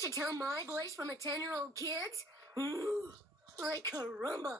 Can't you tell my voice from a 10-year-old kid's? Like caramba.